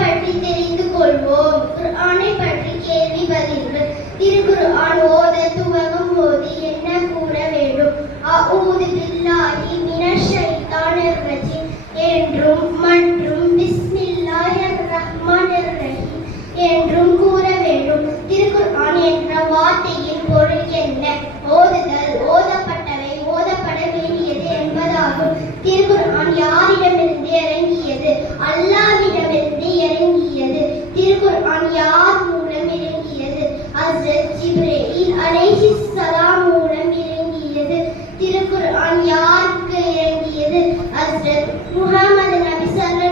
பற்றி தெரிந்து கொள்வோம். குர்ஆனை பற்றி கேள்வி பதில்கள். திருக்குர்ஆன் ஓத துவங்கும் போது என்ன கூற வேண்டும்? அஊது பில்லாஹி மினஷ் ஷைத்தானிர் ரஜீம் என்றும் மற்றும் பிஸ்மில்லாஹிர் ரஹ்மானிர் ரஹீம் என்றும் கூற வேண்டும். திருக்குர்ஆன் என்ற வார்த்தையின் பொருள் என்ன? ஓதுதல், ஓதப்பட்டவை, ஓதப்பட வேண்டியது என்பதாகும். திருக்குர்ஆன் யாரிடமிருந்து இறங்கியது? அல்லாஹ்விடமிருந்து இறங்கியது. திருக்குர்ஆன் யார் மூலம் இறங்கியது? ஹஸ்ரத் ஜிப்ரீல் அலைஹிஸ்ஸலாம் மூலம் இறங்கியது. திருக்குர்ஆன் யாருக்கு இறங்கியது? ஹஸ்ரத் முஹம்மது நபி ஸல்லல்லாஹு